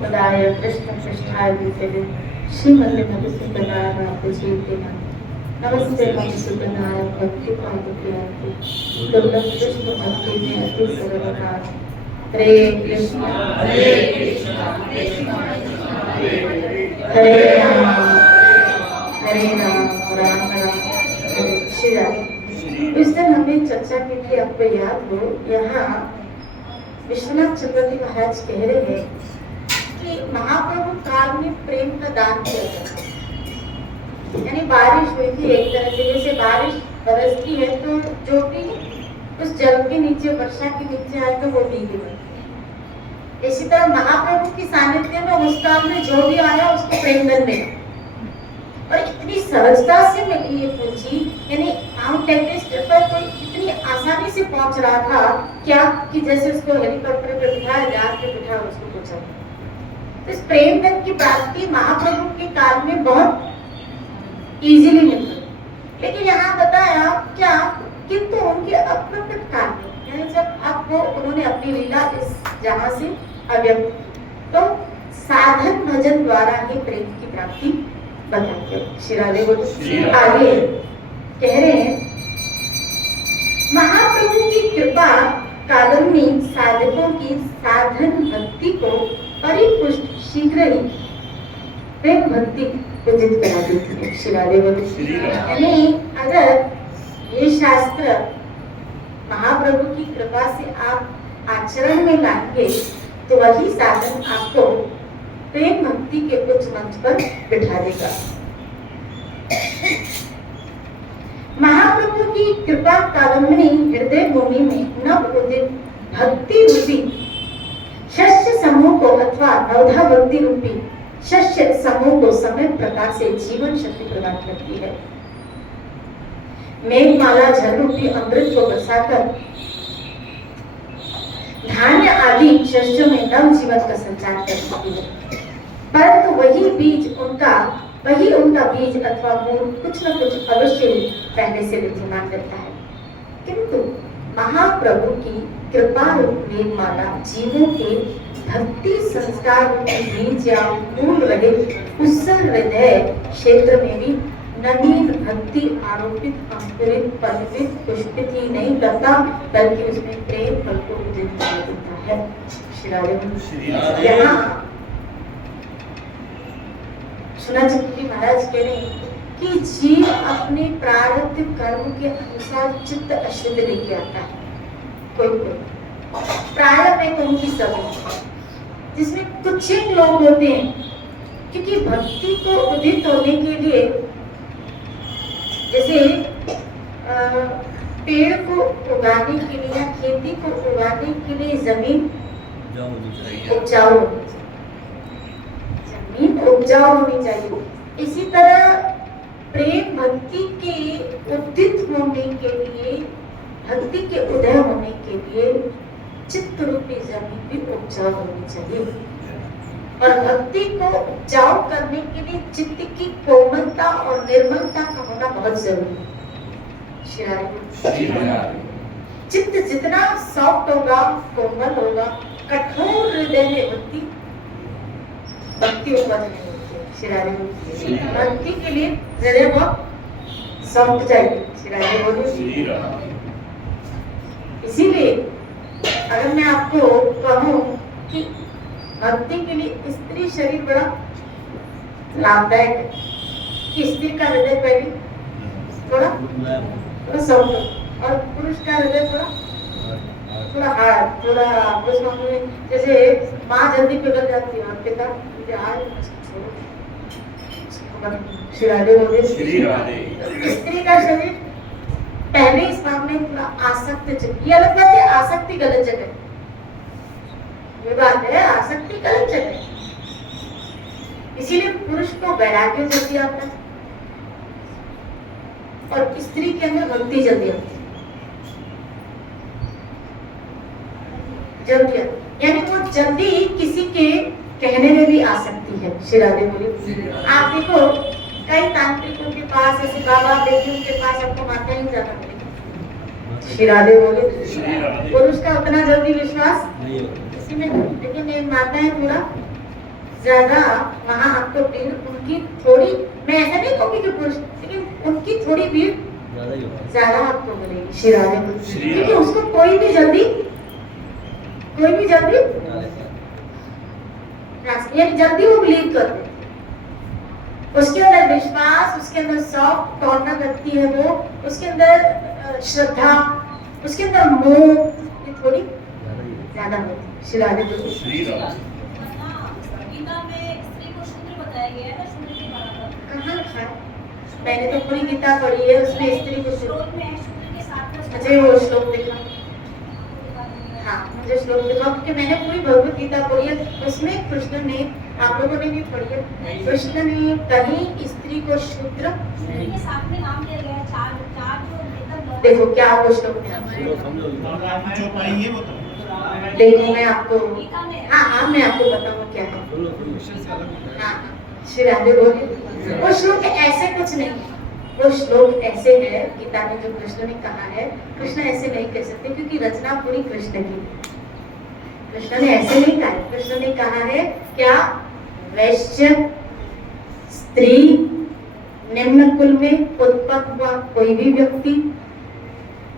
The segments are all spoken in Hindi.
पदाय कृष्ण पृष्ठाय भूतले श्रीमते भक्तिवेदांत स्वामी नमस्ते मधुसूदनाय भक्ति पादुके दुर्लभ कृष्ण भक्ति में अति सरलनाथ हरे कृष्ण हरे राम राम राम हरे श्री राम। इस दिन हमने चर्चा की थी, आपको याद हो, यहाँ विश्वनाथ चक्रवर्ती महाराज कह रहे हैं कि महाप्रभु काल में प्रेम का दान किया जाता है। यानी बारिश हुई थी, एक तरह से जैसे बारिश बरसती है तो जो भी उस जल के नीचे, वर्षा के नीचे आए तो वो भीगे बनती। इसी तरह महाप्रभु की सानिध्य में उस काल में जो भी आया उसको प्रेमधन मिला और इतनी सहजता से मिली ये पूछी। यानी माउंट एवरेस्ट पर कोई इतनी आसानी से पहुंच रहा था क्या कि जैसे उसको हेलीकॉप्टर पे बिठाया, जहाज पे बिठा उसको पहुंचा। तो इस प्रेमधन की प्राप्ति महाप्रभु के काल में बहुत इजीली मिल गई। लेकिन यहाँ बताया क्या, किंतु उनके अप्रकट काल में, यानी जब आपको उन्होंने अपनी लीला इस जहां से अव्यक्त, तो साधन भजन द्वारा ही प्रेम की प्राप्ति बताते। शिरादे को आगे कह रहे हैं, महाप्रभु की कृपा कादम्बनी साधकों की साधन भक्ति को परिपुष्ट शीघ्र ही प्रेम भक्ति विदित करा देती है। शिरादे यानी अगर ये शास्त्र महाप्रभु की कृपा से आप आचरण में लाएंगे तो वही साधन आपको प्रेम भक्ति के उच्च मंच पर बिठा देगा। महाप्रभु की कृपा कादम्बनी हृदय भूमि में नव उदित भक्ति रूपी शस्य समूह को अथवा नवधा भक्ति रूपी शस्य समूह को समय प्रकार से जीवन शक्ति प्रदान करती है। मेघमाला जल रूपी अमृत को बरसाकर धान्य आदि शस्यों में नव जीवन का संचार करती है। परंतु वही उनका बीज अथवा मूल कुछ न कुछ अवश्य पहले से विद्यमान रहता है। किंतु महाप्रभु की कृपा रूप मेघमाला जीवों के भक्ति संस्कार रूपी बीज या मूल रहे उत्सव हृदय क्षेत्र में भी नवीन भक्ति आरोपित, अंकुरित, पल्लवित, पुष्पित ही नहीं करता, बल्कि उसमें प्रेम फल को उदित कर देता है। यहाँ सुना चक्रवर्ती महाराज कह रहे हैं कि जीव अपने प्रारब्ध कर्म के अनुसार चित्त अशुद्ध लेके आता है। कोई प्राय मैं कहूँगी सब, जिसमें कुछ ही लोग होते हैं, क्योंकि भक्ति को उदित होने के लिए जैसे पेड़ को उगाने के लिए या खेती को उगाने के लिए जमीन उपजाऊ होनी चाहिए, जमीन उपजाऊ होनी चाहिए। इसी तरह प्रेम भक्ति के उदित होने के लिए, भक्ति के उदय होने के लिए चित्त रूपी जमीन भी उपजाऊ होनी चाहिए। और भक्ति को उपजाऊ करने के लिए चित्त की कोमलता और निर्मलता का होना बहुत जरूरी है। चित्त जितना सॉफ्ट होगा, कोमल होगा, कठोर हृदय में भक्ति उपज नहीं होती है। भक्ति के लिए हृदय बहुत सॉफ्ट चाहिए। इसीलिए अगर मैं आपको कहूँ कि भक्ति के लिए स्त्री शरीर बड़ा लाभदायक है, कि स्त्री का हृदय पहले थोड़ा सॉफ्ट और पुरुष का हृदय थोड़ा हार्ड, थोड़ा जैसे माँ जल्दी पिघल जाती है और पिता स्त्री का शरीर पहले इस मामले में थोड़ा आसक्त, ये अलग बात है, आसक्ति गलत जगह, ये बात है, आसक्ति गलत जगह। इसीलिए पुरुष को वैराग्य जल्दी आता है और स्त्री के अंदर भक्ति जल्दी आती है, जल्दी, यानी वो जल्दी किसी के कहने में भी आ सकती है। शिरादे बोली, आप देखो कई तांत्रिकों के पास, ऐसे बाबा बेटियों के पास आपको माता ही जाना पड़ेगा। शिरादे बोले, पुरुष का उतना जल्दी विश्वास इसी में, लेकिन एक माता है पूरा ज्यादा वहाँ आपको भीड़ उनकी थोड़ी, मैं ऐसा नहीं कहूँगी कि पुरुष, लेकिन उनकी थोड़ी भीड़ ज्यादा आपको मिलेगी श्री राधे, क्योंकि उसको कोई भी जल्दी यानी जल्दी वो बिलीव करते, उसके अंदर विश्वास, उसके अंदर सॉफ्ट कॉर्नर रखती है वो, उसके अंदर श्रद्धा, उसके अंदर मोह, ये थोड़ी ज्यादा होती है श्री राधे। गीता में स्त्री को शूद्र बताया गया है ना, शूद्र के बराबर। कहाँ लिखा है? मैंने तो पूरी गीता पढ़ी है, उसमें स्त्री को श्लोक में है शूद्र के साथ में। अच्छा वो श्लोक दिखा, हाँ मुझे श्लोक दिखाओ, क्योंकि मैंने पूरी भगवत गीता पढ़ी है, उसमें कृष्ण ने, आप लोगों ने भी पढ़ी है, कृष्ण ने कहीं स्त्री को शूद्र के साथ में नाम लिया गया है। चार जो देखो क्या वो श्लोक है, देखो मैं आपको, हाँ मैं आपको बताऊँ क्या है। हाँ श्री राधे बोलिए, वो श्लोक ऐसे कुछ नहीं है, वो श्लोक ऐसे है गीता में जो कृष्ण ने कहा है, कृष्ण ऐसे नहीं कह सकते क्योंकि रचना पूरी कृष्ण की, कृष्ण ने ऐसे नहीं कहा, कृष्ण ने कहा है क्या, वैश्य स्त्री निम्न कुल में उत्पन्न हुआ कोई भी व्यक्ति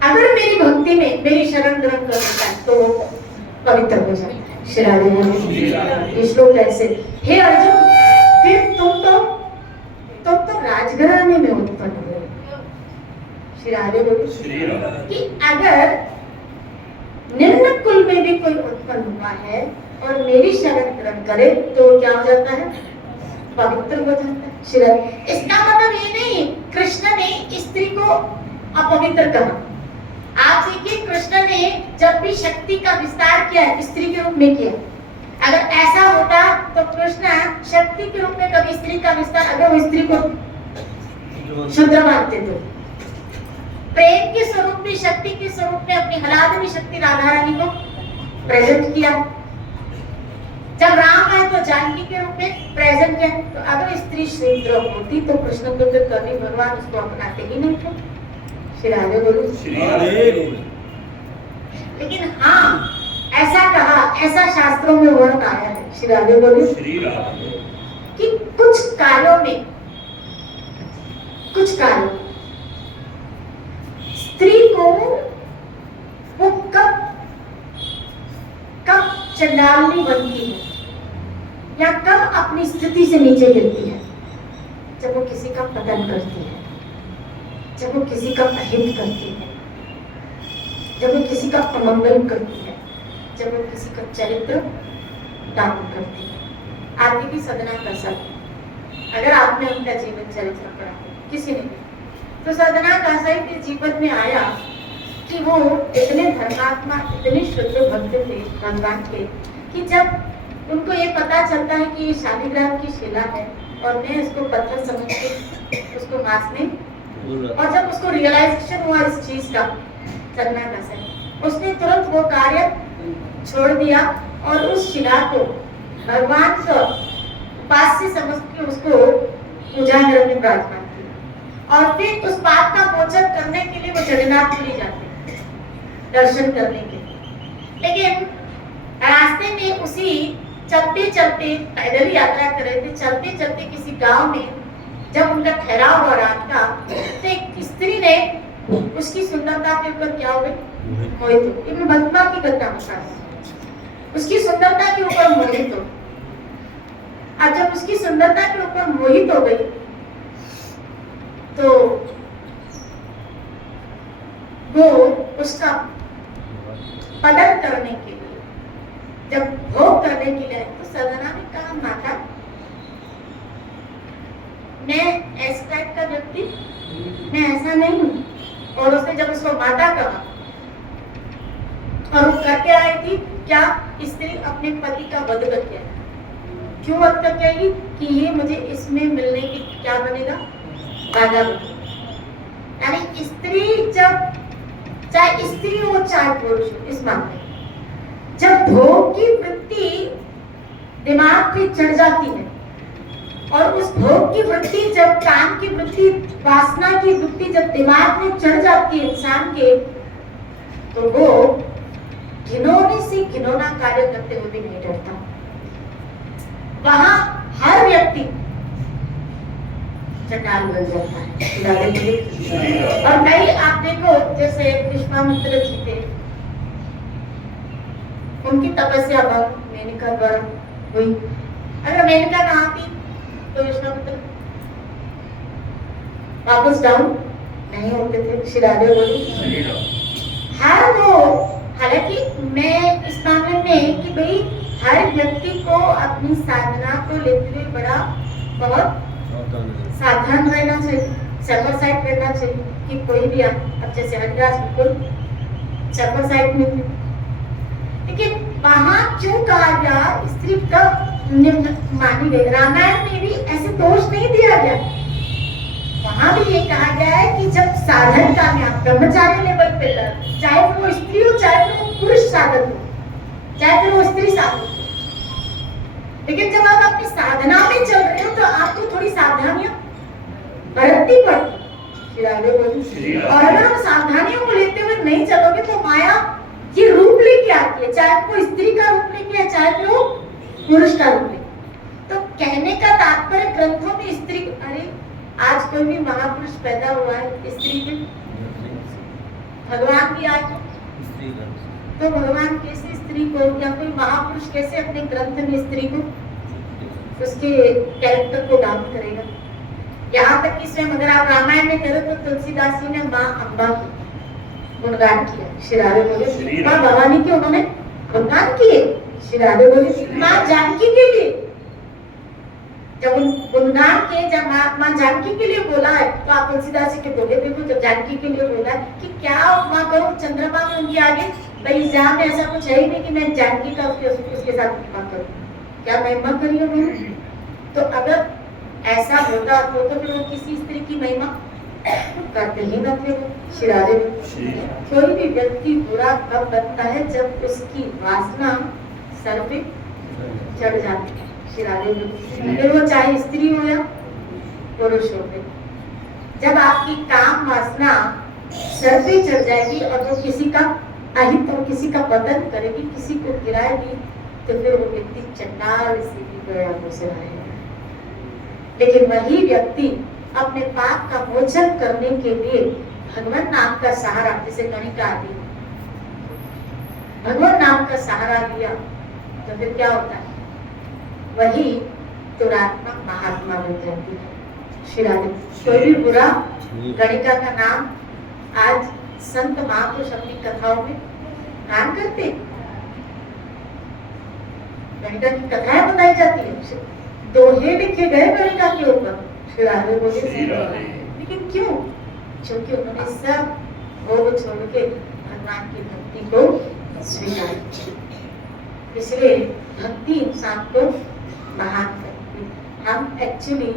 अगर मेरी भक्ति में मेरी शरण ग्रहण कर लेता है तो वो पवित्र हो जाता है श्री राधे। श्लोक ऐसे, हे अर्जुन फिर तुम तो राजघराने में उत्पन्न हुए श्री राधे कि अगर निम्न कुल में भी कोई उत्पन्न हुआ है और मेरी शरण ग्रहण करे तो क्या हो जाता है, पवित्र हो जाता है श्री राधे। इसका मतलब ये नहीं कृष्ण ने स्त्री को अपवित्र कहा, आप देखिए कृष्ण ने जब भी शक्ति का विस्तार किया है स्त्री के रूप में किया, अगर ऐसा होता तो कृष्ण शक्ति के रूप में कभी स्त्री का विस्तार, अगर वो स्त्री को शूद्र मानते तो प्रेम के स्वरूप में, शक्ति के स्वरूप में अपनी हलादनी शक्ति राधा रानी को प्रेजेंट किया, जब राम आए तो जानकी के रूप में प्रेजेंट किया, तो अगर स्त्री शूद्र होती तो कृष्ण को तो कभी भगवान उसको अपनाते ही नहीं थे श्री राधे बोलो। लेकिन हाँ ऐसा कहा, ऐसा शास्त्रों में वर्ण आया है श्री राधे बोलो कि कुछ कालों में स्त्री को वो कब चंडालनी बनती है या कब अपनी स्थिति से नीचे गिरती है, जब वो किसी का पतन करती है, जब वो किसी का अहित करती है, जब वो किसी का अमंगल करती है, जब वो किसी का चरित्र डाउन करती है। आदि की साधना कर सकती, अगर आपने उनका जीवन चरित्र पढ़ा किसी ने, तो साधना कासाई के जीवन में आया कि वो इतने धर्मात्मा, इतने शुद्ध भक्त थे भगवान के, कि जब उनको ये पता चलता है कि ये शालिग्राम की शिला है और मैं इसको पत्थर समझ के उसको मासने, और जब उसको रियलाइजेशन हुआ इस चीज का साधना कासाई, उसने तुरंत वो कार्य छोड़ दिया और उस शिला को भगवान का उपास्य समझ के उसको पूजा घर में प्रार्थना की, और फिर उस पाप का मोचन करने के लिए वो जगन्नाथपुरी जाते दर्शन करने के लिए। लेकिन रास्ते में उसी चलते चलते पैदल यात्रा कर रहे थे, चलते चलते किसी गांव में जब उनका ठहराव हुआ रात का, तो एक स्त्री ने उसकी सुंदरता के ऊपर क्या हो गई, मोहित हो, भक्मा की घटना बता है, उसकी सुंदरता के ऊपर मोहित हो, और जब उसकी सुंदरता के ऊपर मोहित हो गई तो वो उसका पतन करने के लिए, जब भोग करने के लिए, तो सदना ने कहा माता मैं इस टाइप का व्यक्ति, मैं ऐसा नहीं हूँ, और उसने जब उसको माता कहा और वो करके आई थी क्या, स्त्री अपने पति का वध करके आई, क्यों वध करके आएगी कि ये मुझे इसमें मिलने की क्या बनेगा, राजा बनेगा। यानी स्त्री जब, चाहे स्त्री हो चाहे पुरुष हो, इस मामले जब भोग की वृत्ति दिमाग पे चढ़ जाती है, और उस भोग की वृत्ति जब, काम की वृत्ति, वासना की वृत्ति जब दिमाग में चढ़ जाती है इंसान के, तो वो घिनौने से घिनौना कार्य करते हुए भी नहीं डरता। वहां हर व्यक्ति चंडाल बन जाता है। और कई आप देखो, जैसे विश्वामित्र जी थे, उनकी तपस्या पर मेनका द्वारा हुई। अगर मेनका ना आती तो विश्वामित्र वापस डाउन नहीं होते थे। श्री राधे बोली हर वो, हालांकि मैं इस मामले में कि भाई हर व्यक्ति को अपनी साधना को लेते हुए बड़ा बहुत सावधान रहना चाहिए, सर्वसाइट रहना चाहिए कि कोई भी अब जैसे हरिदास बिल्कुल सर्वसाइट में थे, लेकिन वहां क्यों कहा गया स्त्री का मानी गई? रामायण में भी ऐसे दोष नहीं दिया गया। वहां भी ये कहा गया है कि जब साधन का ज्ञान ब्रह्मचारी लेवल पे लग, चाहे फिर वो स्त्री हो, चाहे फिर वो पुरुष साधक हो, चाहे फिर वो स्त्री साधक हो, लेकिन जब आप अपनी साधना में चल रहे हो तो आपको थोड़ी सावधानियां बरतनी पड़ती। और अगर हम सावधानियों को लेते हुए नहीं चलोगे तो माया ये रूप लेके आती है, चाहे वो स्त्री का रूप लेके, चाहे वो पुरुष का रूप लेके। तो कहने का तात्पर्य ग्रंथों में स्त्री, अरे आज कोई भी महापुरुष पैदा हुआ है स्त्री के, भगवान भी आज, तो भगवान कैसे स्त्री को या कोई महापुरुष कैसे अपने ग्रंथ में स्त्री को उसके कैरेक्टर को डाउन करेगा? यहाँ तक कि स्वयं अगर आप रामायण में करो तो तुलसीदास जी ने माँ अम्बा की गुणगान किया। श्री राधे बोले माँ भवानी के उन्होंने गुणगान किए। श्री राधे बोले माँ जानकी के लिए, जब गुणगान के जब माँ जानकी के लिए बोला है तो आप तुलसीदास जी के बोले देखो, जब जानकी के लिए बोला है कि क्या माँ करूँ चंद्रमा में उनके आगे, भाई जहाँ में ऐसा कुछ है ही नहीं कि मैं जानकी का उसके साथ महिमा करूँ, क्या महिमा करी उन्होंने? तो अगर ऐसा होता तो फिर वो किसी स्त्री की महिमा करते ही न थे। शिरारे कोई भी व्यक्ति बुरा कब बनता है? जब उसकी वासना सर पे चढ़ जाती है। शिरारे फिर वो चाहे स्त्री हो या पुरुष हो। जब आपकी काम वासना सर पे चढ़ जाएगी और वो किसी का अहित और किसी का पतन करेगी, किसी को गिराएगी, तो फिर वो व्यक्ति चंडाल से भी गया हो जाएगा। लेकिन वही व्यक्ति अपने पाप का मोचन करने के लिए भगवान नाम का सहारा, जैसे गणिका आदि भगवान नाम का सहारा लिया, तो फिर क्या होता है? वही दुरात्मा महात्मा बन जाती है। शिरानी कोई भी बुरा गणिका का नाम आज संत महापुरुष अपनी कथाओं में गान करते हैं। गणिका की कथाएं बताई जाती है, दोहे लिखे गए गणिका के ऊपर। शिरानी बोले लेकिन क्यों? क्योंकि उन्होंने सब भोग छोड़ के भगवान की भक्ति को स्वीकार किया। इसलिए भक्ति इंसान को महान करती है। हम एक्चुअली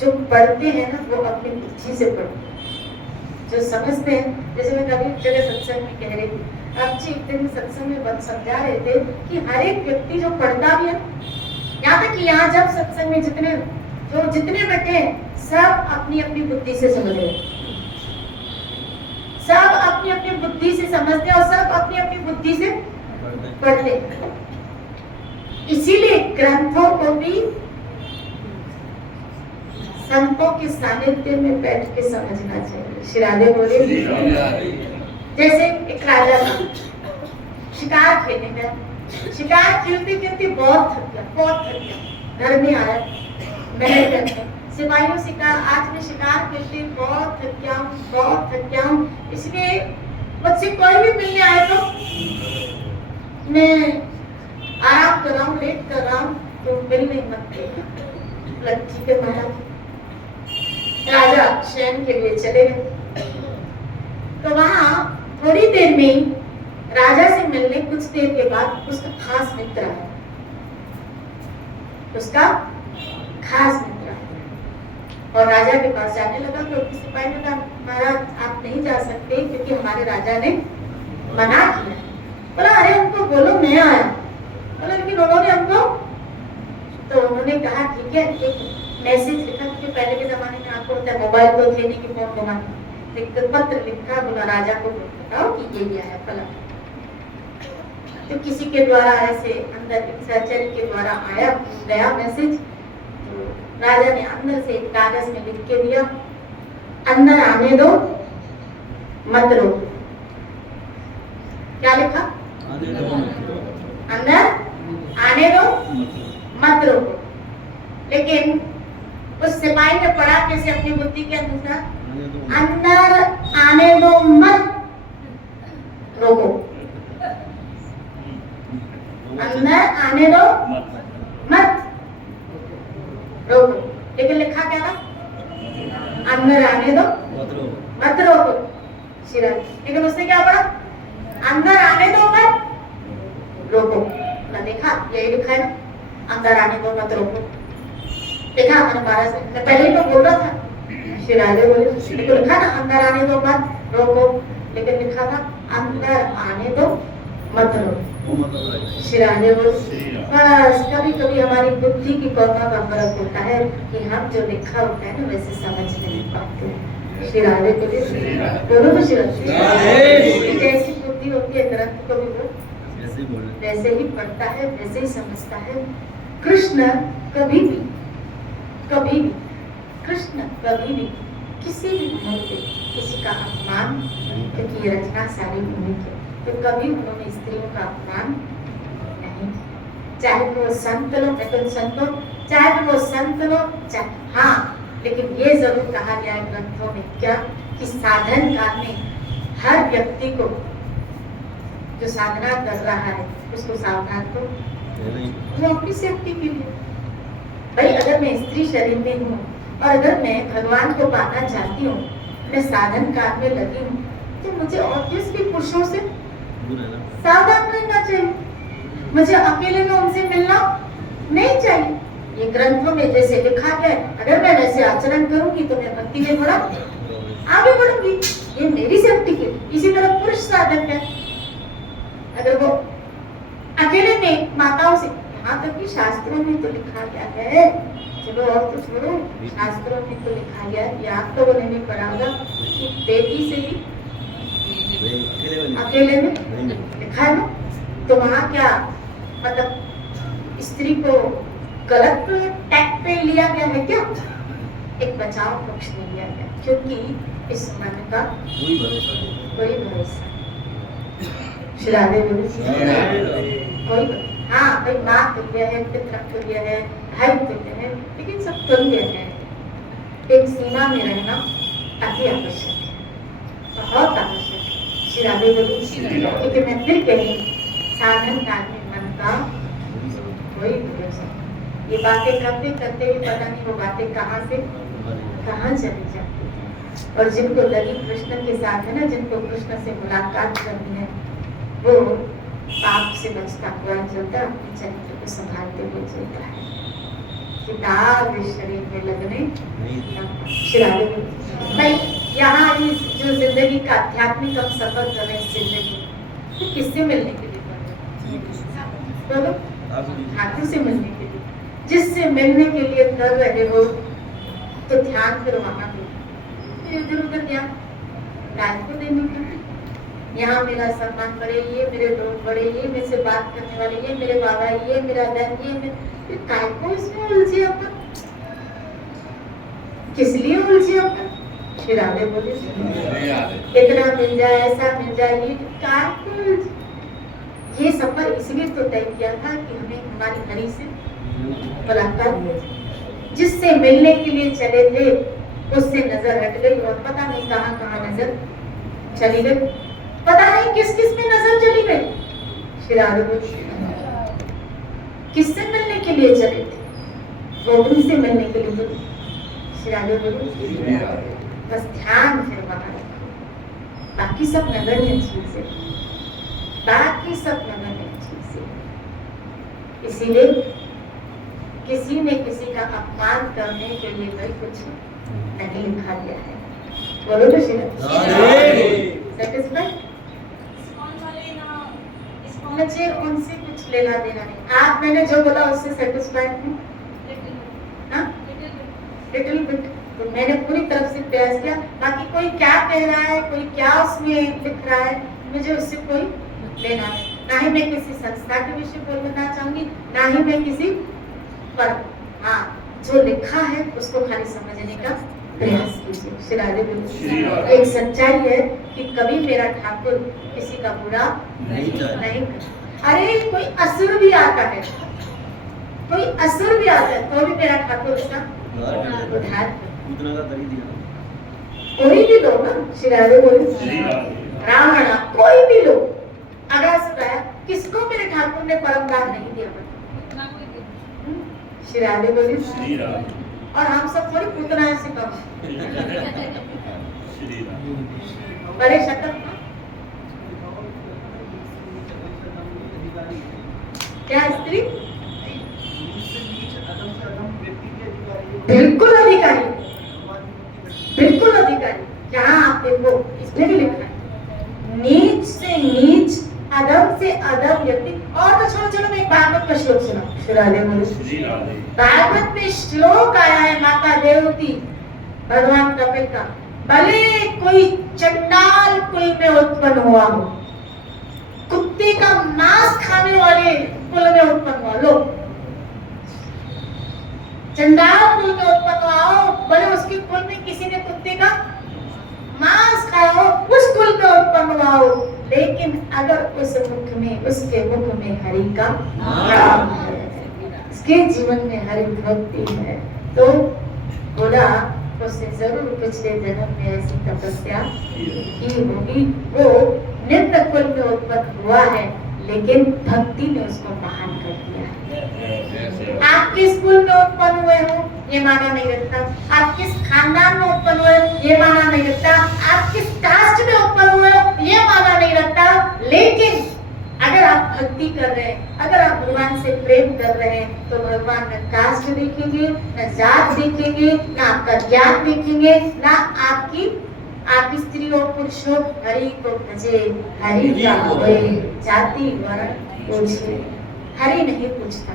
जो पढ़ते हैं ना, वो अपनी बुद्धि से पढ़ते हैं। जो समझते हैं, जैसे मैं कभी जगह सत्संग में कह रही थी, अब जी एक दिन सत्संग में समझा रहे थे कि हर एक व्यक्ति जो पढ़ता भी है, यहाँ तक कि यहाँ जब सत्संग में जितने बैठे हैं, सब अपनी अपनी बुद्धि से समझ रहे हैं, सब अपनी अपनी बुद्धि से समझते हैं और सब अपनी अपनी बुद्धि से पढ़ते हैं। इसीलिए ग्रंथों को भी संतों के सानिध्य में बैठ के समझना चाहिए। शिरादे बोले जैसे एक राजा था, शिकार खेलने गया, शिकार खेलते खेलते बहुत थक गया, घर में आया, महल के अंदर सिपाहियों से कहा आज मैं शिकार खेलते बहुत थक गया हूँ, इसलिए मुझसे कोई भी मिलने आए तो मैं आराम कर रहा हूँ, लेट कर रहा हूँ, तो मिलने मत देना। ठीक है महाराज। राजा शयन के लिए चले गए, तो वहां थोड़ी देर में राजा से मिलने कुछ देर के बाद उसका खास मित्र आया, उसका खास मित्र आया और राजा के पास जाने लगा। तो उसके सिपाही ने कहा महाराज आप नहीं जा सकते क्योंकि हमारे राजा ने मना किया। बोला अरे उनको बोलो मैं आया। बोला लेकिन उन्होंने हमको, तो उन्होंने कहा ठीक है, एक मैसेज लिखा, क्योंकि पहले के जमाने में आपको होता है मोबाइल तो थे नहीं कि फोन बनाना, पत्र लिखा, बोला राजा को बताओ कि ये आया फला। तो किसी के द्वारा ऐसे अंदर सहचर्य के द्वारा आया गया मैसेज, तो राजा ने अंदर से एक कागज में लिख के दिया, अंदर आने दो मत रोको। क्या लिखा? अंदर आने दो मत रोको। लेकिन उस सिपाही ने पढ़ा कैसे अपनी बुद्धि के अनुसार, अंदर आने दो मत रोको, अंदर आने दो मत रोको। लेकिन लिखा क्या था? अंदर आने दो मत रोको शिरा। लेकिन उसने क्या पढ़ा? अंदर आने दो मत रोको। ना देखा यही लिखा है ना, अंदर आने दो मत रोको। देखा मैंने 12 से मैं पहले ही तो बोल रहा था, शिराजे बोले लेकिन लिखा ना अंदर आने दो मत रोको, लेकिन लिखा था अंदर आने दो मत रोको। शिराजे बोले बस कभी कभी हमारी बुद्धि की कौमा का फर्क होता है कि हम जो लिखा होता है ना वैसे समझ नहीं पाते। शिराजे बोले बोलो तो शिराजे जैसी बुद्धि होती है ग्रंथ को भी वो वैसे ही पढ़ता है, वैसे ही समझता है। कृष्ण कभी भी कृष्ण कभी भी किसी भी मोड़ पे किसी का अपमान, क्योंकि ये रचना सारी उन्हीं की, तो कभी उन्होंने स्त्रियों का अपमान नहीं, चाहे वो संत लो, चाहे वो संत लो, चाहे हाँ, लेकिन ये जरूर कहा गया है ग्रंथों में क्या कि साधन काल में हर व्यक्ति को जो साधना कर रहा है उसको सावधान तो वो अपनी सेफ्टी के लिए। भाई अगर मैं स्त्री शरीर में हूँ और अगर मैं भगवान को पाना चाहती हूँ, मैं साधन काल में लगी हूँ, तो मुझे ऑब्वियसली पुरुषों से सावधान रहना चाहिए। मुझे अकेले में उनसे मिलना नहीं चाहिए। ये ग्रंथों में जैसे लिखा है, अगर मैं वैसे आचरण करूंगी तो मैं भक्ति में थोड़ा आगे बढ़ूंगी, ये मेरी सेफ्टी के। इसी तरह पुरुष साधक है, अगर वो अकेले में माताओं से, यहाँ तक कि शास्त्रों में तो लिखा गया है, चलो और तो छोड़ो, शास्त्रों में तो लिखा गया है, आप लोगों ने भी पढ़ा होगा कि बेटी से भी अकेले में लिखा है ना, तो वहाँ क्या मतलब स्त्री को गलत टैग पे लिया गया है क्या? एक बचाव पक्ष में लिया गया, क्योंकि इस मन का कोई भरोसा शिरादे कोई, हाँ भाई माँ तुल्य है, पितृ तुल्य है, भाई तुल्य है, लेकिन सब तुल्य है। एक सीमा में रहना अति आवश्यक है, बहुत आवश्यक है। शिरादे बोली क्योंकि मैं फिर कहीं साधन काल में मन का कोई भरोसा। ये बातें करते करते भी पता नहीं वो बातें कहाँ से कहाँ चली जाती है। और जिनको लगी कृष्ण के साथ है ना, जिनको कृष्ण से मुलाकात करनी है, वो पाप से बचता हुआ चलता, अपने चरित्र को संभालते हुए चलता है। किताब शरीर में लगने भाई यहाँ जो जिंदगी का आध्यात्मिक हम सफर कर रहे हैं, जिंदगी तो किससे मिलने के लिए कर रहे हैं? बोलो, ठाकुर से मिलने के लिए। जिससे मिलने के लिए कर रहे हो तो ध्यान फिर वहां दो, इधर उधर ध्यान राज को देने का। यहाँ मेरा सम्मान बढ़े, ये मेरे लोग बढ़े, ये मेरे से बात करने वाले, ये मेरे बाबा, ये मेरा बहन, ये काय को इसमें उलझे अपन, किस लिए उलझे अपन? शिरादे बोले इतना मिल जाए, ऐसा मिल जाए, ये काय को उलझे? ये सफर इसलिए तो तय किया था कि हमें हमारी हरि से मुलाकात, जिससे मिलने के लिए चले थे उससे नजर हट गई और पता नहीं कहाँ कहाँ नजर चली गई, पता नहीं किस किस में नजर चली गई। शिरादे किससे मिलने के लिए चले थे? गोविंद से मिलने के लिए। शिरादे बोले बस ध्यान फिर वहां, बाकी सब नगण्य चीज है, बाकी सब नगण्य चीज है। इसीलिए किसी ने किसी का अपमान करने के लिए कोई कुछ नहीं लिखा गया है। बोलो तो सेटिस्फाइड? मुझे उनसे कुछ लेना देना नहीं। आप मैंने जो बोला उससे सेटिस्फाइड हूँ, लिटिल बिट, तो मैंने पूरी तरफ से प्रयास किया। बाकी कोई क्या कह रहा है, कोई क्या उसमें लिख रहा है, मुझे उससे कोई लेना नहीं। ना ही मैं किसी संस्था के विषय बोलना चाहूंगी, ना ही मैं किसी पर, हाँ जो लिखा है उसको खाली समझने का प्रयास कीजिए। श्री राधे बोलिए। एक सच्चाई है कि कभी मेरा ठाकुर किसी का बुरा नहीं करता। अरे कोई असुर भी आता है, कोई असुर भी आता है तो भी मेरा ठाकुर उसका उद्धार करता। कोई भी लोग ना, श्री राधे बोलिए, रावण कोई भी लोग, अगासुर है, किसको मेरे ठाकुर ने परम दान नहीं दिया? श्री राधे बोलिए। और हम सब थोड़ी पूतना से कम बड़े शक्ल क्या स्त्री बिल्कुल अधिकारी, बिल्कुल अधिकारी। यहाँ आप देखो इसमें भी लिखा है नीच से नीच, अधम से अधम व्यक्ति। और तो छोड़ो, चलो मैं एक भागवत का श्लोक सुना। श्री राधे बोलिए। भागवत में श्लोक आया है माता देवती भगवान कपिल का, भले कोई चंडाल कुल में उत्पन्न हुआ हो, कुत्ते का मांस खाने वाले कुल में उत्पन्न हुआ, लो चंडाल कुल में उत्पन्न हुआ हो, भले उसके कुल में किसी ने कुत्ते का मांस खाया हो, उस कुल में उत्पन्न हुआ हो, लेकिन अगर उस मुख में, उसके मुख में हरि का नाम है, उसके जीवन में हरि भक्ति है, तो बोला उसने जरूर पिछले जन्म में ऐसी तपस्या की होगी। वो निम्न कुल में उत्पन्न हुआ है, लेकिन भक्ति ने उसको महान कर दिया है। आप किस कुल में उत्पन्न हुए हो ये माना नहीं रखता, आप किस खानदान में उत्पन्न हुए ये माना नहीं रखता, आप किस कास्ट में उत्पन्न हुए ये माना नहीं रखता, लेकिन अगर आप भक्ति कर रहे हैं, अगर आप भगवान से प्रेम कर रहे हैं, तो भगवान न कास्ट देखेंगे, न जात देखेंगे, न आपका ज्ञान देखेंगे, न आपकी आप स्त्री हो पुरुष हो, हरि को भजे, हरि का होए, जाति वर्ण पूछे, हरि नहीं पूछता।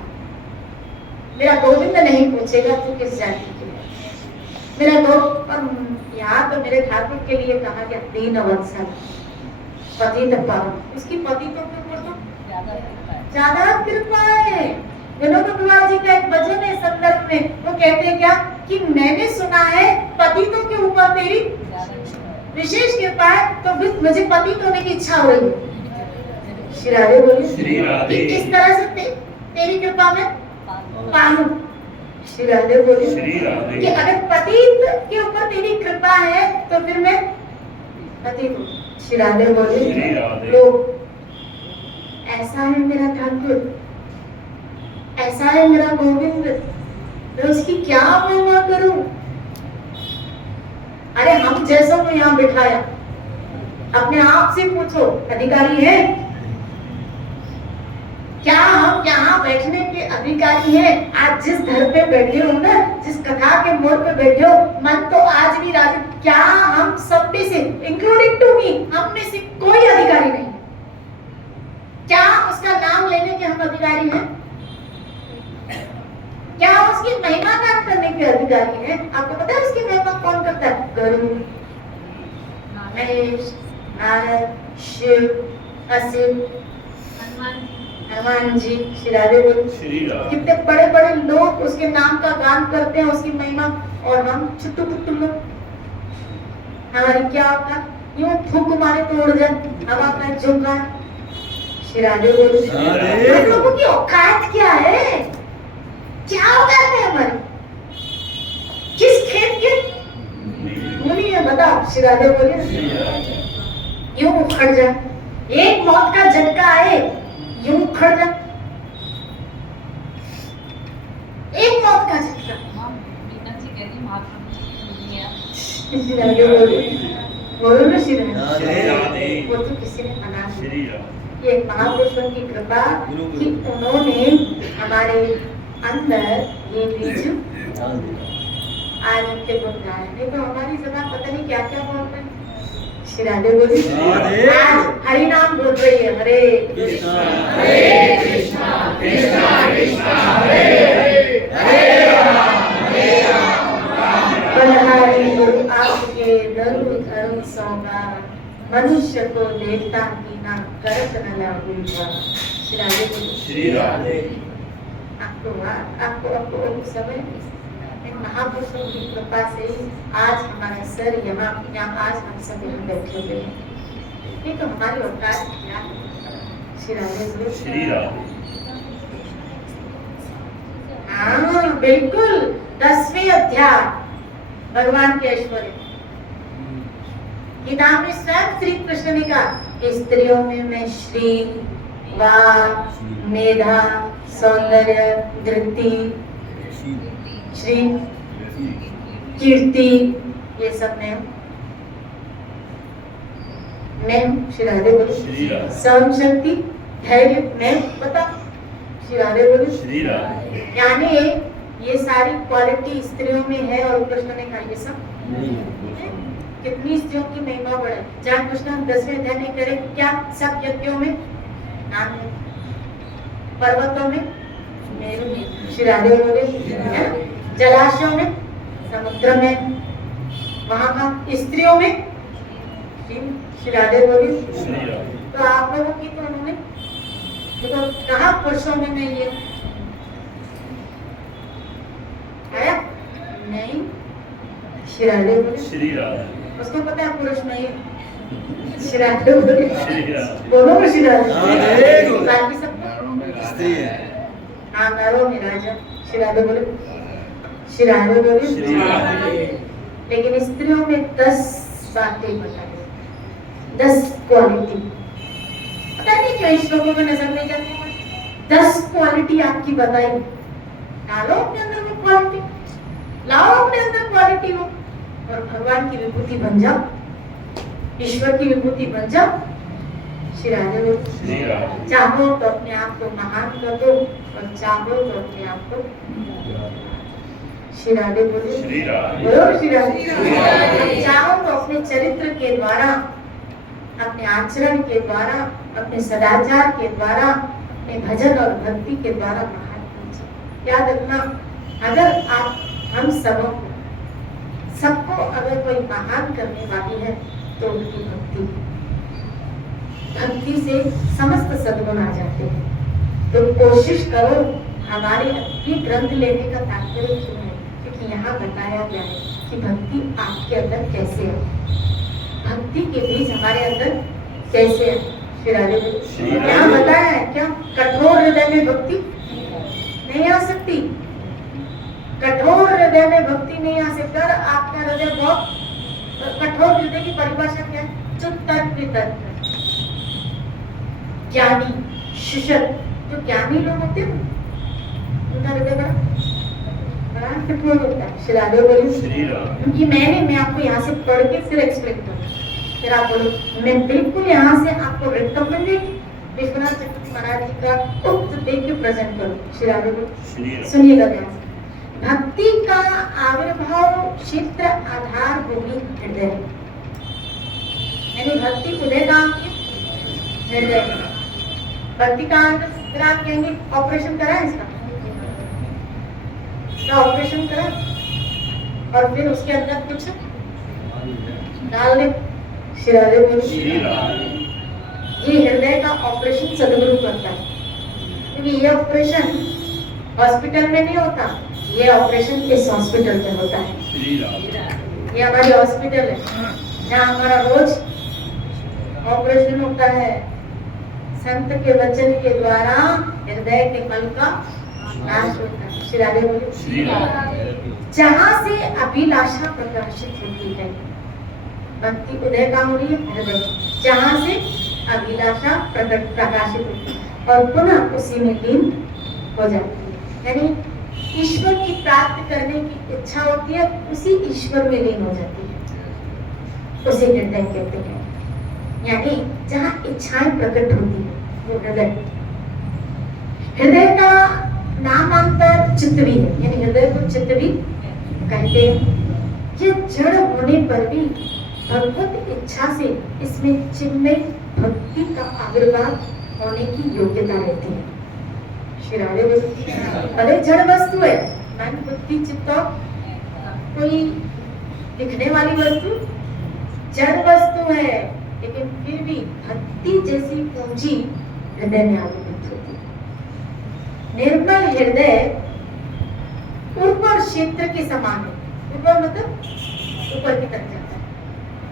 मेरा गोविंद नहीं पूछेगा तू किस जाति की है, मेरा यहाँ तो मेरे ठाकुर के लिए कहा गया 3 वत्सल पति तक पाओ, उसकी पति तो ज्यादा कृपा है। विनोद कुमार जी का एक भजन है संदर्भ में, वो कहते हैं क्या कि मैंने सुना है पति तो के ऊपर तेरी विशेष कृपा है, तो मुझे पति होने की इच्छा हो रही है। श्री राधे बोलिए। इस तरह से तेरी कृपा में पाऊं। श्री राधे बोलिए कि अगर पति के ऊपर तेरी कृपा है तो फिर मैं पति हूँ। श्री राधे बोलिए। लोग ऐसा है मेरा ठाकुर, ऐसा है मेरा गोविंद, मैं उसकी क्या महिमा करूं? अरे हम जैसों को यहाँ बिठाया, अपने आप से पूछो अधिकारी है क्या? हम यहाँ बैठने के अधिकारी हैं? आज जिस घर पे बैठे हो ना, जिस कथा के मोड़ पे बैठे हो, मन तो आज भी राजी, क्या हम सब में से इंक्लूडिंग टू मी, हम में से कोई अधिकारी नहीं? क्या उसका नाम लेने के हम अधिकारी हैं? क्या उसकी महिमा गान करने के अधिकारी हैं? आपको पता है उसकी महिमा कौन करता है? गरुड़, महेश, नारद, शिव, असित, हनुमान जी। श्री राधे बोलिए। कितने बड़े बड़े लोग उसके नाम का गान करते हैं, उसकी महिमा, और हम छुट्टू पुट्टू लोग, हमारी क्या औकात? यूं फूंक मारे तो उड़ जाए, हवा का झोंका। श्री राधे बोलिए। हम लोगों की औकात क्या है? क्या औकात है हमारी? किस खेत के मुनि है बताओ? श्री राधे बोलिए। यूं उखड़ जाए, एक मौत का झटका आए, यूं उखड़ जाए, एक मौत का झटका। बोलो ना श्री राधे। वो तो किसी ने मना नहीं। ये महापुरुषों की कृपा कि उन्होंने हमारे अंदर ये बीज आज उनके गुण गाए, नहीं तो हमारी जबान पता नहीं क्या क्या बोल रहे हैं। श्री राधे बोलिए। आज हरि नाम बोल रही है, हरे कृष्णा कृष्णा कृष्णा हरे हरे बलहारी गुरु आपके दरु धर्म सौगात, मनुष्य को देवता की ना करत न लागू श्री राधे बोलो। श्री राधे। आपको उस समय इन महापुरुषों की कृपा से आज हमारा सर यहाँ आज हम सब यहाँ बैठे हुए हैं। ये तो हमारी औकात क्या है। श्री राधे बोलो। श्री राधे। हाँ बिल्कुल 10वें अध्याय भगवान के ऐश्वर्य गीता में स्वयं श्री कृष्ण ने कहा स्त्रियों में मैं श्री वाक मेधा सौंदर्य धृति श्री कीर्ति ये सब मैं श्री राधे बोलो। श्री राधे। सहन शक्ति धैर्य मैं बता श्री राधे बोलो। श्री राधे। यानी ये सारी क्वालिटी स्त्रियों में है और कृष्ण ने कहा ये सब कितनी स्त्रियों की महिमा बढ़े। जहाँ कृष्ण 10वें अध्याय में करे क्या सब यज्ञों में नाम है, पर्वतों में मेरु में श्री राधे बोले, जलाशयों में समुद्र में वहां का स्त्रियों में श्री राधे बोले। तो आप लोगों की तो उन्होंने देखो कहा पुरुषों में नहीं ये आया नहीं श्री राधे बोले। श्री राधे। उसको पता है पुरुष नहीं है श्री राधे बोले। श्री राधे। बोलो ना श्री राधे। राधे। बाकी सब हाँ नरों में राजा श्री राधे बोले। श्री राधे बोले। श्री राधे। लेकिन स्त्रियों में 10 बातें बताई 10 क्वालिटी पता नहीं क्यों इस लोगों को नजर नहीं जाती 10 क्वालिटी आपकी बताई। डालो अपने अंदर वो क्वालिटी लाओ अपने अंदर क्वालिटी हो और भगवान की विभूति बन जाओ ईश्वर की विभूति बन जाओ। श्री राधे बोलो। श्री राधे। चाहो तो अपने आप को महान कर दो और चाहो तो अपने आप को श्री राधे बोलो। श्री राधे। बोलो श्री राधे। चाहो तो अपने चरित्र के द्वारा अपने आचरण के द्वारा अपने सदाचार के द्वारा अपने भजन और भक्ति के द्वारा महान बन जाओ। याद रखना अगर आप हम सबको अगर कोई महान करने वाली है तो उनकी भक्ति से समस्त सद्गुण आ जाते हैं। तो कोशिश करो हमारे ये ग्रंथ लेने का तात्पर्य क्यों है क्योंकि यहाँ बताया गया है कि भक्ति आपके अंदर कैसे है भक्ति के बीज हमारे अंदर कैसे है। श्री राधे यहाँ बताया है क्या कठोर हृदय में भक्ति नहीं आ सकती। कठोर हृदय में भक्ति नहीं आ सकता। आपका हृदय बहुत कठोर हृदय की परिभाषा क्या है जो तर्क वितर्क ज्ञानी शिष्य जो ज्ञानी लोग होते हैं उनका हृदय बड़ा कठोर होता है। श्री राधे बोलिए। क्योंकि मैं आपको यहाँ से पढ़ के फिर एक्सप्लेन करूँ फिर आप बोलो मैं बिल्कुल यहाँ से आपको रिकमेंडेड विश्वनाथ चक्रवर्ती महाराज जी का उक्त देख के प्रेजेंट करूँ। श्री राधे बोलिए। सुनिएगा ध्यान से। भक्ति का आविर्भाव क्षेत्र आधार भूमि हृदय यानी भक्ति उदय का हृदय भक्ति का फिर आप कहेंगे ऑपरेशन करा इसका ऑपरेशन करा और फिर उसके अंदर कुछ डाल दे। श्री राधे बोलिए। ये हृदय का ऑपरेशन सदगुरु करता है क्योंकि ये ऑपरेशन हॉस्पिटल में नहीं होता ये ऑपरेशन इस हॉस्पिटल में होता है। ये हमारी हॉस्पिटल है जहाँ हमारा रोज ऑपरेशन होता है। संत के वचन के द्वारा हृदय के मल का नाश होता है। श्री राधे बोलिए। जहाँ से अभिलाषा प्रकाशित होती है भक्ति उदय का हो रही है हृदय जहाँ से अभिलाषा प्रकाशित होती है और पुनः उसी में लीन हो जाती है। यानी ईश्वर की प्राप्त करने की इच्छा होती है उसी ईश्वर में लीन हो जाती है उसे हृदय कहते हैं। यानी जहाँ इच्छाएं प्रकट होती है वो हृदय। हृदय का नामांतर चित्त भी है यानी हृदय को चित्त भी कहते हैं। ये जड़ होने पर भी भगवत इच्छा से इसमें चिन्मय भक्ति का आविर्भाव होने की योग्यता रहती है। श्री राधे भले जड़ वस्तु है मन बुद्धि चित्त कोई दिखने वाली वस्तु जड़ वस्तु है लेकिन फिर भी भक्ति जैसी पूंजी हृदय में आरोपित होती है। निर्मल हृदय ऊपर क्षेत्र के समान है। ऊपर मतलब ऊपर की तरफ जाता है।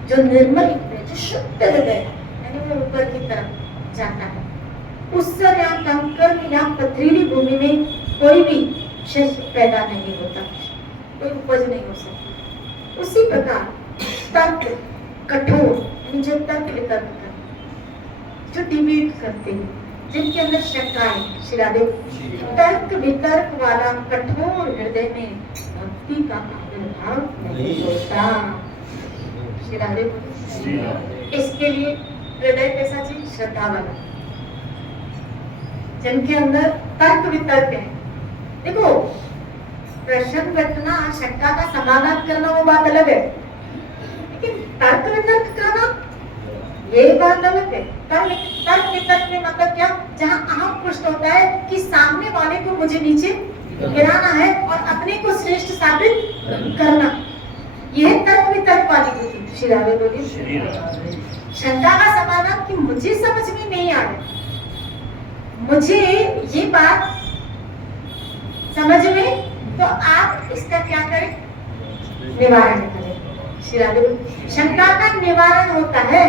जो निर्मल हृदय, जो शुद्ध हृदय यानी वो ऊपर की तरफ जाता है। उसर या कंकर या पथरीली भूमि में कोई भी शस्त्र पैदा नहीं होता, कोई उपज नहीं हो सकती। उसी प्रकार तर्क कठोर यानी जो तर्क वितर्क करते, जो डिबेट करते हैं, जिनके अंदर शंकाएं, शिरादेव, तर्क वितर्क वाला कठोर हृदय में भक्ति का आविर्भाव नहीं होता। शिरादेव, इसके लिए हृदय कैसा चाहिए? श्रद्धा वाला, जिनके अंदर तर्क वितर्क है। देखो, प्रश्न रखना, शंका का समाधान करना वो बात अलग है, लेकिन तर्क वितर्क करना ये बात अलग है। तर्क वितर्क में मतलब क्या? जहाँ अहम पुष्ट होता है कि सामने वाले को मुझे नीचे गिराना है और अपने को श्रेष्ठ साबित करना, यह तर्क वितर्क वाली बुद्धि। शिरावे बोली शंका का समाधान कि मुझे समझ में नहीं आ रहा, मुझे ये बात समझ में, तो आप इसका क्या करें? निवारण करें। शिरावे, शंका का निवारण होता है,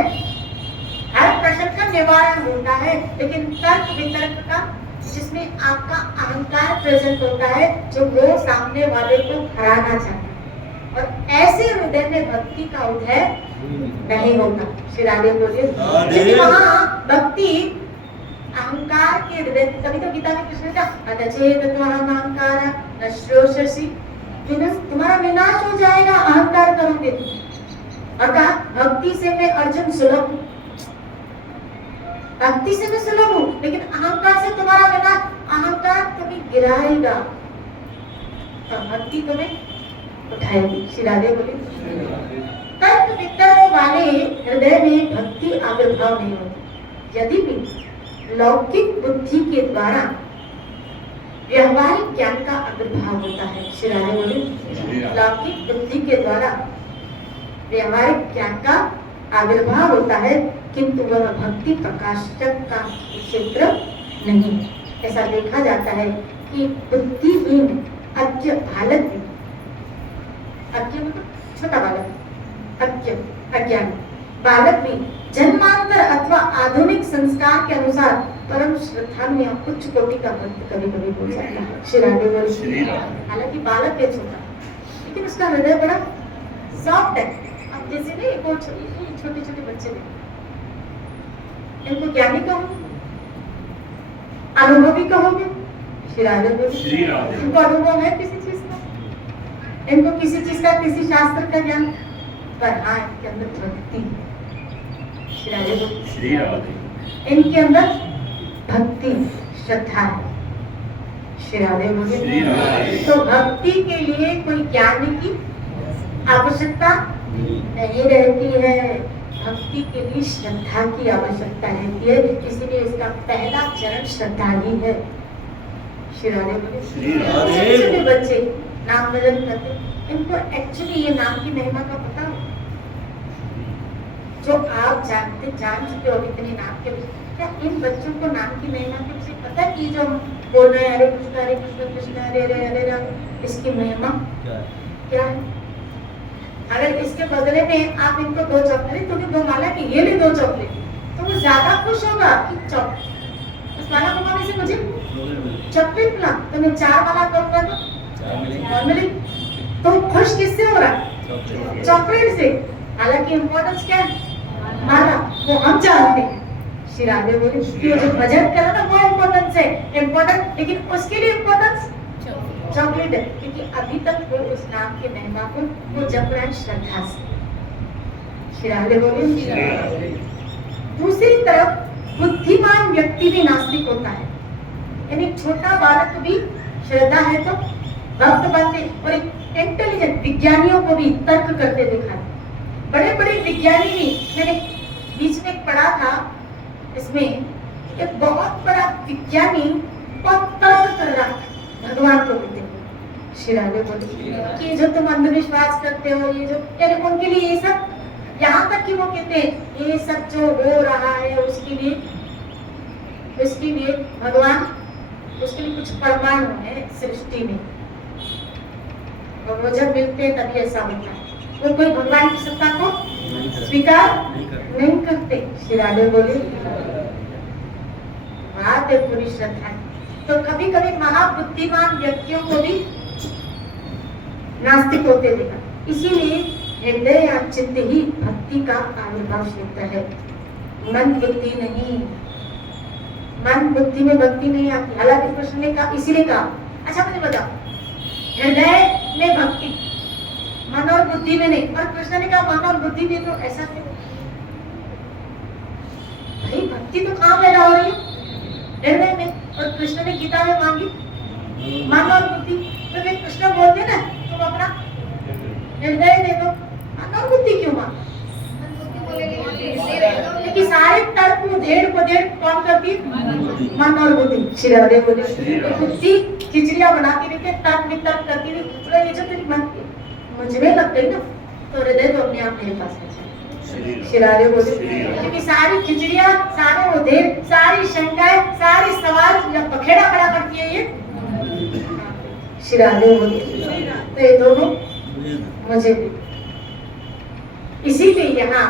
हर प्रश्न का निवारण होता है, लेकिन तर्क वितर्क का जिसमें आपका अहंकार प्रेजेंट होता है, जो वो सामने वाले को हराना चाहता है, और ऐसे हृदय में भक्ति का उदय नहीं होता। शिरावे बोलिए, क्योंकि वहाँ भक्ति अहंकार के हृदय, तभी तो गीता में कृष्ण का अनचेत त्वहम अहंकार न श्रोषसि, तुम्हारा विनाश हो जाएगा अहंकार करोगे। और कहा भक्ति से मैं अर्जुन सुलभ हूं, भक्ति से मैं सुलभ हूं, लेकिन अहंकार से तुम्हारा विनाश, अहंकार तुम्हें गिराएगा और भक्ति तुम्हें उठाएगी। शिरादेव बोले तर्क वितर्क वाले हृदय में भक्ति आविर्भाव नहीं होती। यदि भी लौकिक बुद्धि के द्वारा व्यवहारिक ज्ञान का आविर्भाव होता है, शिरादेव बोले लौकिक बुद्धि के द्वारा व्यवहारिक ज्ञान का आविर्भाव होता है, किंतु वह भक्ति प्रकाशक का क्षेत्र नहीं है। ऐसा देखा जाता है कि बुद्धिहीन अज्ञ बालक भी, अज्ञ मतलब छोटा बालक, अज्ञ अज्ञान बालक भी जन्मांतर अथवा आधुनिक संस्कार के अनुसार परम श्रद्धालु या उच्च कोटि का भक्त कभी कभी हो जाता है। शिरादेव बोले हालांकि बालक है छोटा, लेकिन उसका हृदय बड़ा सॉफ्ट है। अब जैसे नहीं वो छोटे छोटे बच्चे ने, इनको ज्ञानी कहोगे, अनुभवी कहोगे? शिरादेव बोले इनको अनुभव है किसी चीज का, इनको किसी चीज का, किसी शास्त्र का ज्ञान, पर हाँ इनके अंदर भक्ति, इनके अंदर भक्ति श्रद्धा है। शिरादेव बोले तो भक्ति के लिए कोई ज्ञान की आवश्यकता नहीं रहती है, भक्ति के लिए श्रद्धा की आवश्यकता रहती है। इसीलिए इसका पहला चरण श्रद्धा ही है। शिरादेव बोले छोटे बच्चे नाम भजन करते, इनको एक्चुअली ये नाम की महिमा का पता हो, जो आप जान चुके हो इतने नाम के विषय, क्या इन बच्चों को नाम की महिमा के विषय पता है? कि जो बोल रहे हैं हरे कृष्ण कृष्ण हरे हरे हरे राम, इसकी महिमा क्या है? अगर इसके बदले में आप इनको 2 चॉकलेट, तुम्हें 2 माला की, ये ले 2 चॉकलेट, तो वो ज्यादा खुश होगा कि चॉकलेट, उस माला को माने से मुझे चॉकलेट मिला, तो मैं 4 माला करूंगा तो मिली, तो खुश किससे हो रहा? चॉकलेट से। हालांकि इम्पोर्टेंस क्या है? माला, वो हम जानते हैं। शिरादेव बोले कि जो भजन करो ना वो इम्पोर्टेंस है, इम्पोर्टेंट, लेकिन उसके लिए इम्पोर्टेंस चॉकलेट है, क्योंकि अभी तक वो उस नाम के महिमा को वो जप रहा है श्रद्धा से। शिरादेव बोले दूसरी तरफ बुद्धिमान व्यक्ति भी नास्तिक होता है, यानी छोटा बालक भी श्रद्धा है तो भक्त बनते, और इंटेलिजेंट विज्ञानियों को भी तर्क करते देखा है। बड़े बड़े विज्ञानी भी, मैंने बीच में पढ़ा था, इसमें एक बहुत बड़ा विज्ञानी बहुत तर्क कर रहा था भगवान को लेते हुए। शिरादेव बोले कि जो तुम अंधविश्वास करते हो, ये जो, यानी उनके लिए ये सब यहाँ तक कि वो कहते हैं ये सब जो हो रहा है उसके लिए भगवान, उसके लिए कुछ परमाणु है सृष्टि में, और वो जब मिलते हैं तभी ऐसा होता है। वो कोई भगवान की सत्ता को स्वीकार नहीं करते। श्री राधे बोले बात है पूरी श्रद्धा। तो कभी कभी महाबुद्धिमान व्यक्तियों को भी नास्तिक होते देखा। इसीलिए हृदय या चित्त ही भक्ति का आविर्भाव क्षेत्र है, मन बुद्धि नहीं। मन बुद्धि में भक्ति नहीं आती। हालांकि कृष्ण ने कहा, इसीलिए कहा, अच्छा मुझे बताओ, हृदय में भक्ति, मन और बुद्धि में नहीं, और कृष्ण ने कहा मन और बुद्धि में, तो ऐसा क्यों? भाई भक्ति तो कहाँ पैदा हो रही है? हृदय में। और कृष्ण ने गीता में मांगी मन और बुद्धि, तो फिर कृष्ण बोलते ना तुम अपना हृदय दे दो, मन और बुद्धि क्यों मांग? क्योंकि सारे तर्क को धेड़ कौन करती है? मन और बुद्धि। श्री राधे बोले बुद्धि खिचड़ियां बनाती रहती है, तर्क वितर्क करती रहती है। ये जो तेरी मन मुझ में लग गई ना, तो हृदय तो अपने आप मेरे पास है। श्री राधे बोले क्योंकि सारी खिचड़ियां, सारे वो धेड़, सारी शंकाएं, सारे सवाल जब बखेड़ा खड़ा करती है ये श्री राधे बोले, तो ये दोनों मुझे भी। इसीलिए यहाँ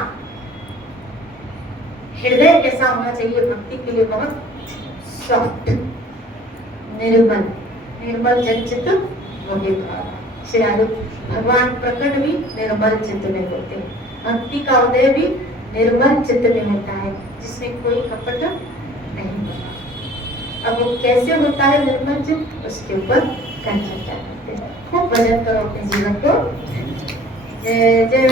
हृदय कैसा होना चाहिए भक्ति के लिए? बहुत सॉफ्ट, निर्मल जन चित्त होगे भाव। श्री राधे भगवान प्रकट भी निर्मल चित्त में होते हैं। भक्ति का उदय भी निर्मल चित्त में होता है, जिसमें कोई कपट नहीं होता। अब वो कैसे होता है निर्मल चित्त, उसके ऊपर कल चर्चा करते हैं। खूब भजन करो अपने जीवन को। जय जय